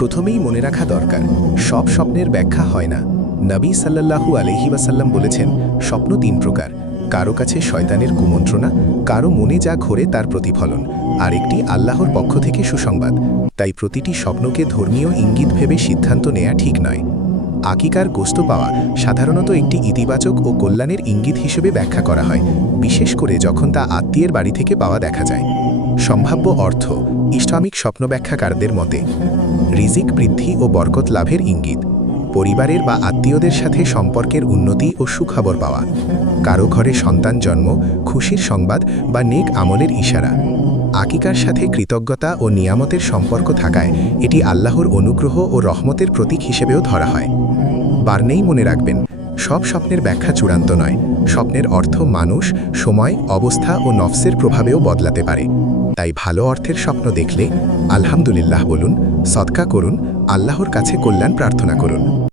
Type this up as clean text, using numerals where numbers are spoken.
প্রথমেই মনে রাখা দরকার, সব স্বপ্নের ব্যাখ্যা হয় না। নবী সাল্লাল্লাহু আলাইহি ওয়াসাল্লাম বলেছেন, স্বপ্ন তিন প্রকার: কারো কাছে শয়তানের কুমন্ত্রণা, কারো মনে যা ঘোরে তার প্রতিফলন, আর একটি আল্লাহর পক্ষ থেকে সুসংবাদ। তাই প্রতিটি স্বপ্নকে ধর্মীয় ইঙ্গিত ভেবে সিদ্ধান্ত নেওয়া ঠিক নয়। আকিকার গোশত পাওয়া সাধারণত একটি ইতিবাচক ও কল্যাণের ইঙ্গিত হিসেবে ব্যাখ্যা করা হয়, বিশেষ করে যখন তা আত্মীয়ের বাড়ি থেকে পাওয়া দেখা যায়। সম্ভাব্য অর্থ: ইসলামিক স্বপ্ন ব্যাখ্যাকারদের মতে রিজিক বৃদ্ধি ও বরকত লাভের ইঙ্গিত, পরিবারের বা আত্মীয়দের সাথে সম্পর্কের উন্নতি ও সুখবর পাওয়া, কারো ঘরে সন্তান জন্ম, খুশির সংবাদ বা নেক আমলের ইশারা। আকিকার সাথে কৃতজ্ঞতা ও নিয়ামতের সম্পর্ক থাকায় এটি আল্লাহর অনুগ্রহ ও রহমতের প্রতীক হিসেবেও ধরা হয়। বারনেই মনে রাখবেন, সব স্বপ্নের ব্যাখ্যা চূড়ান্ত নয়। স্বপ্নের অর্থ মানুষ, সময়, অবস্থা ও নফসের প্রভাবেও বদলাতে পারে। তাই ভালো অর্থের স্বপ্ন দেখলে আলহামদুলিল্লাহ বলুন, সদকা করুন, আল্লাহর কাছে কল্যাণ প্রার্থনা করুন।